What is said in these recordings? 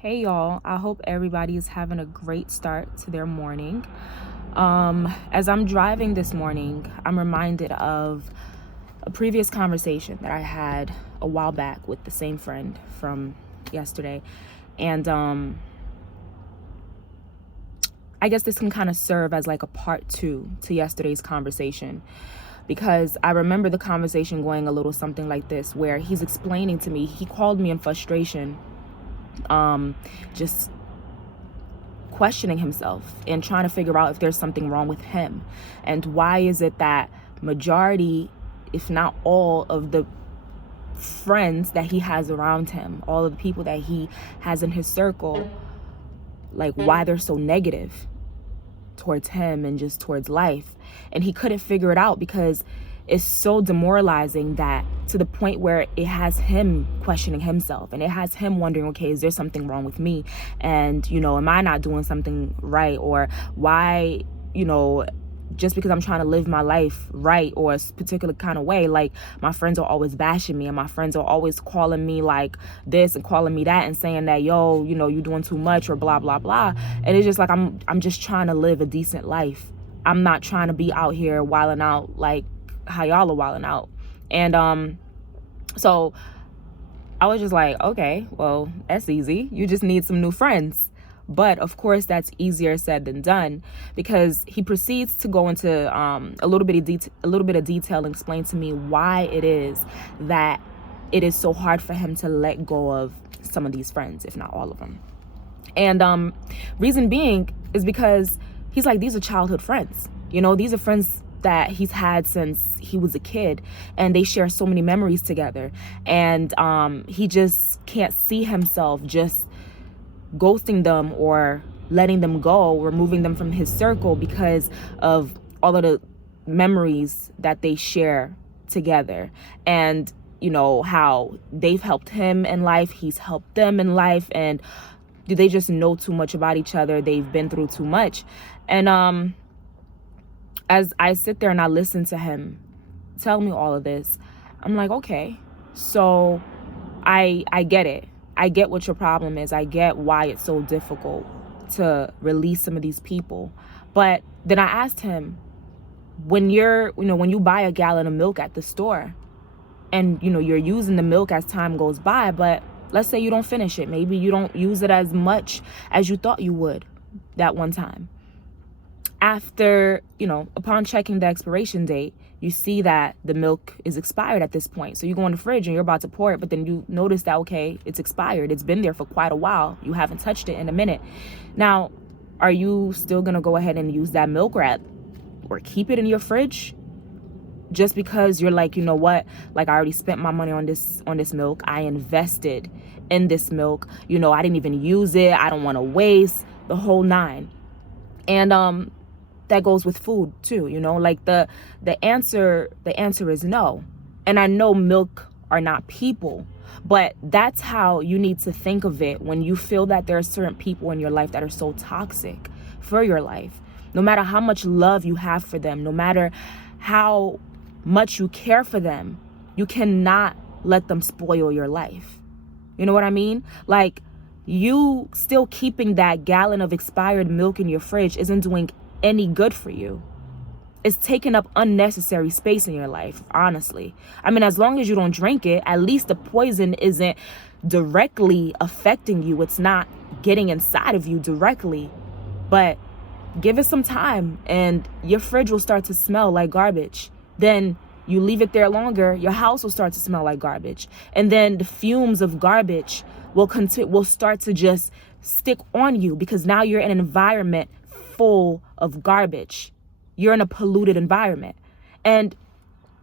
Hey y'all, I hope everybody is having a great start to their morning. As I'm driving this morning, I'm reminded of a previous conversation that I had a while back with the same friend from yesterday. And I guess this can kind of serve as like a part two to yesterday's conversation, because I remember the conversation going a little something like this, where he's explaining to me, he called me in frustration, just questioning himself and trying to figure out if there's something wrong with him, and why is it that majority, if not all, of the friends that he has around him, all of the people that he has in his circle, like why they're so negative towards him and just towards life. And he couldn't figure it out because it's so demoralizing, that to the point where it has him questioning himself, and it has him wondering, okay, is there something wrong with me? And, am I not doing something right? Or why, just because I'm trying to live my life right or a particular kind of way, like my friends are always bashing me, and my friends are always calling me like this and calling me that and saying that, yo, you're doing too much or blah, blah, blah. And it's just like, I'm just trying to live a decent life. I'm not trying to be out here wilding out like how y'all are wilding out. And so I was just like, okay, well, that's easy. You just need some new friends. But of course, that's easier said than done, because he proceeds to go into a little bit of detail and explain to me why it is that it is so hard for him to let go of some of these friends, if not all of them. And reason being is because he's like, these are childhood friends. These are friends that he's had since he was a kid, and they share so many memories together. And he just can't see himself just ghosting them or letting them go, removing them from his circle, because of all of the memories that they share together. And how they've helped him in life, he's helped them in life, and they just know too much about each other. They've been through too much. And as I sit there and I listen to him tell me all of this, I'm like, okay, so I get it. I get what your problem is. I get why it's so difficult to release some of these people. But then I asked him, when you buy a gallon of milk at the store, and you're using the milk as time goes by, but let's say you don't finish it. Maybe you don't use it as much as you thought you would that one time. After, upon checking the expiration date, you see that the milk is expired at this point. So you go in the fridge and you're about to pour it, but then you notice that, okay, it's expired. It's been there for quite a while. You haven't touched it in a minute. Now, are you still going to go ahead and use that milk, or keep it in your fridge? Just because you're like, you know what, like I already spent my money on this milk. I invested in this milk. I didn't even use it. I don't want to waste the whole nine. And that goes with food too, like the answer is no. And I know milk are not people, but that's how you need to think of it when you feel that there are certain people in your life that are so toxic for your life. No matter how much love you have for them, no matter how much you care for them, you cannot let them spoil your life. You know what I mean? Like, you still keeping that gallon of expired milk in your fridge isn't doing any good for you. It's taking up unnecessary space in your life, honestly. I mean, as long as you don't drink it, at least the poison isn't directly affecting you. It's not getting inside of you directly. But give it some time and your fridge will start to smell like garbage. Then you leave it there longer, your house will start to smell like garbage. And then the fumes of garbage will start to just stick on you, because now you're in an environment full of garbage. You're in a polluted environment. And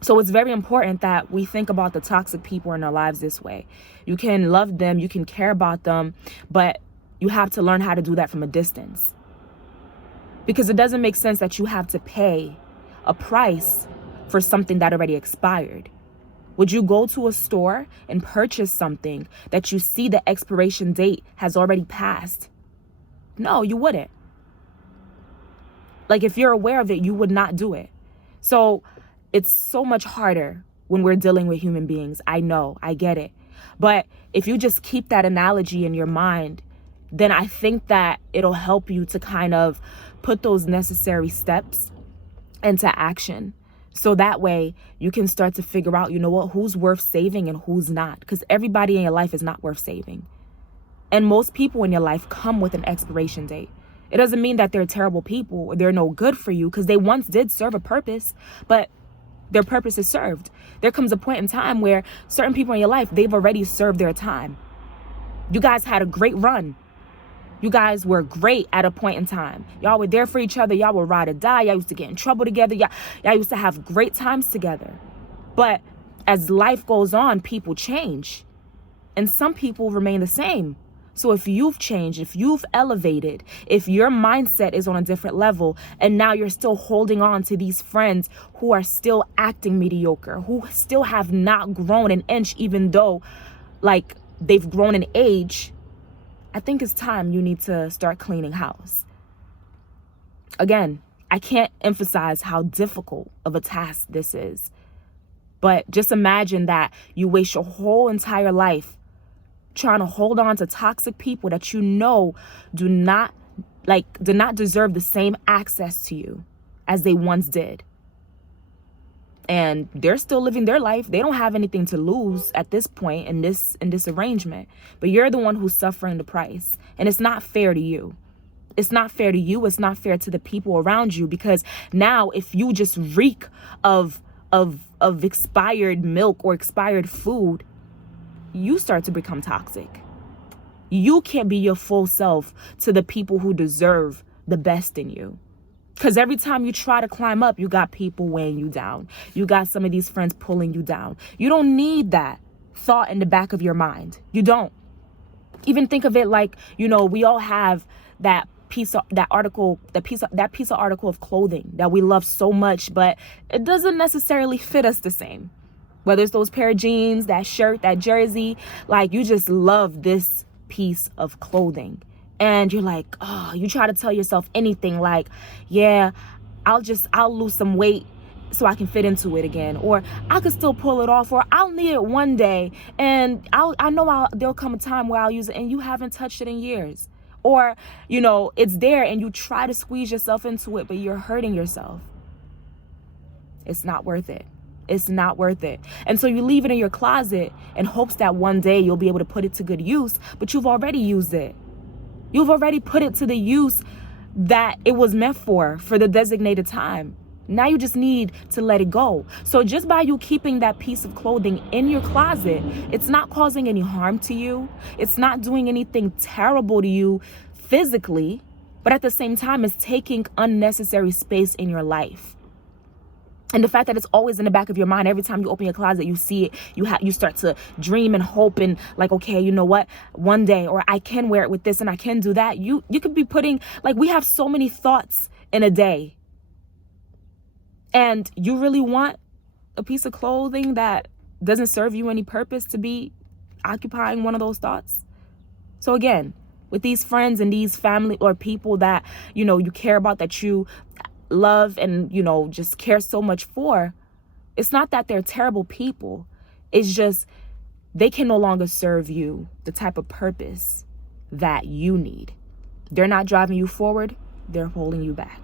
so it's very important that we think about the toxic people in our lives this way. You can love them, you can care about them, but you have to learn how to do that from a distance. Because it doesn't make sense that you have to pay a price for something that already expired. Would you go to a store and purchase something that you see the expiration date has already passed? No, you wouldn't. Like, if you're aware of it, you would not do it. So it's so much harder when we're dealing with human beings. I know, I get it. But if you just keep that analogy in your mind, then I think that it'll help you to kind of put those necessary steps into action. So that way you can start to figure out, you know what, who's worth saving and who's not. Because everybody in your life is not worth saving. And most people in your life come with an expiration date. It doesn't mean that they're terrible people or they're no good for you, because they once did serve a purpose, but their purpose is served. There comes a point in time where certain people in your life, they've already served their time. You guys had a great run. You guys were great at a point in time. Y'all were there for each other. Y'all were ride or die. Y'all used to get in trouble together. Y'all used to have great times together. But as life goes on, people change. And some people remain the same. So if you've changed, if you've elevated, if your mindset is on a different level, and now you're still holding on to these friends who are still acting mediocre, who still have not grown an inch, even though like they've grown in age, I think it's time you need to start cleaning house. Again, I can't emphasize how difficult of a task this is. But just imagine that you waste your whole entire life trying to hold on to toxic people that you know do not deserve the same access to you as they once did. And they're still living their life. They don't have anything to lose at this point in this arrangement. But you're the one who's suffering the price. And it's not fair to you. It's not fair to you. It's not fair to the people around you. Because now if you just reek of expired milk or expired food, you start to become toxic. You can't be your full self to the people who deserve the best in you. Because every time you try to climb up, you got people weighing you down. You got some of these friends pulling you down. You don't need that thought in the back of your mind. You don't. Even think of it like, you know, we all have that piece of article of clothing that we love so much, but it doesn't necessarily fit us the same. Whether it's those pair of jeans, that shirt, that jersey, like you just love this piece of clothing. And you're like, oh, you try to tell yourself anything like, yeah, I'll lose some weight so I can fit into it again. Or I could still pull it off, or I'll need it one day. And there'll come a time where I'll use it, and you haven't touched it in years. Or, you know, it's there and you try to squeeze yourself into it, but you're hurting yourself. It's not worth it. It's not worth it. And so you leave it in your closet in hopes that one day you'll be able to put it to good use, but you've already used it. You've already put it to the use that it was meant for the designated time. Now you just need to let it go. So just by you keeping that piece of clothing in your closet, it's not causing any harm to you. It's not doing anything terrible to you physically, but at the same time, it's taking unnecessary space in your life. And the fact that it's always in the back of your mind, every time you open your closet, you see it, you start to dream and hope and like, okay, you know what, one day, or I can wear it with this and I can do that. You could be putting, like, we have so many thoughts in a day. And you really want a piece of clothing that doesn't serve you any purpose to be occupying one of those thoughts? So again, with these friends and these family or people that, you know, you care about, that you love and, you know, just care so much for, it's not that they're terrible people. It's just they can no longer serve you the type of purpose that you need. They're not driving you forward. They're holding you back.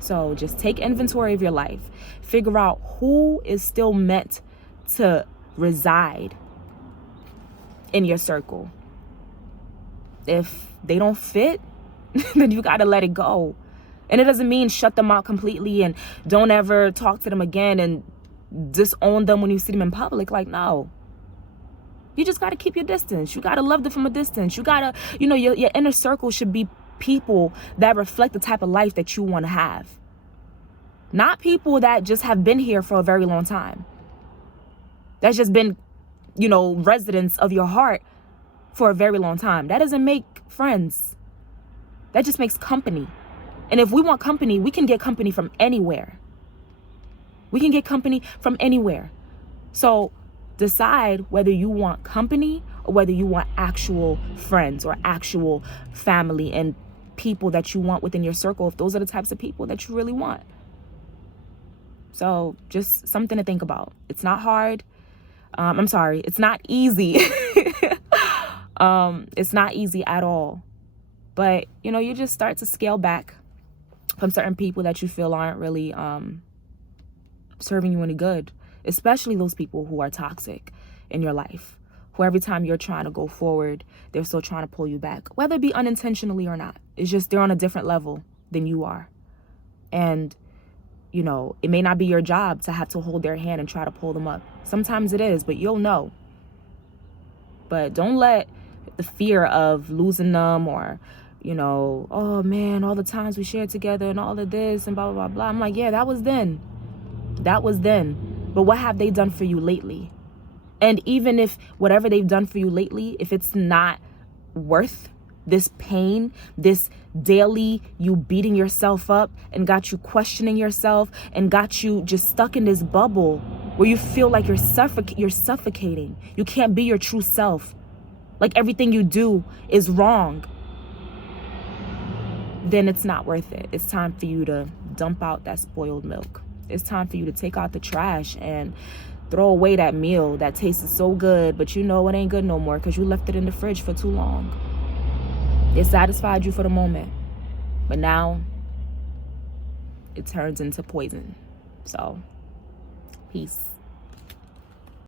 So just take inventory of your life. Figure out who is still meant to reside in your circle. If they don't fit, then you got to let it go. And it doesn't mean shut them out completely and don't ever talk to them again and disown them when you see them in public. Like, no. You just got to keep your distance. You got to love them from a distance. You got to, you know, your inner circle should be people that reflect the type of life that you want to have. Not people that just have been here for a very long time. That's just been, you know, residents of your heart for a very long time. That doesn't make friends. That just makes company. And if we want company, we can get company from anywhere. We can get company from anywhere. So decide whether you want company or whether you want actual friends or actual family and people that you want within your circle, if those are the types of people that you really want. So just something to think about. It's not hard. It's not easy. It's not easy at all. But, you just start to scale back from certain people that you feel aren't really serving you any good, especially those people who are toxic in your life, who every time you're trying to go forward, they're still trying to pull you back, whether it be unintentionally or not. It's just they're on a different level than you are. And, it may not be your job to have to hold their hand and try to pull them up. Sometimes it is, but you'll know. But don't let the fear of losing them or, oh man, all the times we shared together and all of this and blah, blah, blah, blah. I'm like, yeah, that was then. That was then. But what have they done for you lately? And even if whatever they've done for you lately, if it's not worth this pain, this daily you beating yourself up and got you questioning yourself and got you just stuck in this bubble where you feel like you're suffocating. You can't be your true self. Like everything you do is wrong. Then it's not worth it. It's time for you to dump out that spoiled milk. It's time for you to take out the trash and throw away that meal that tasted so good, but it ain't good no more because you left it in the fridge for too long. It satisfied you for the moment, but now it turns into poison. So, peace.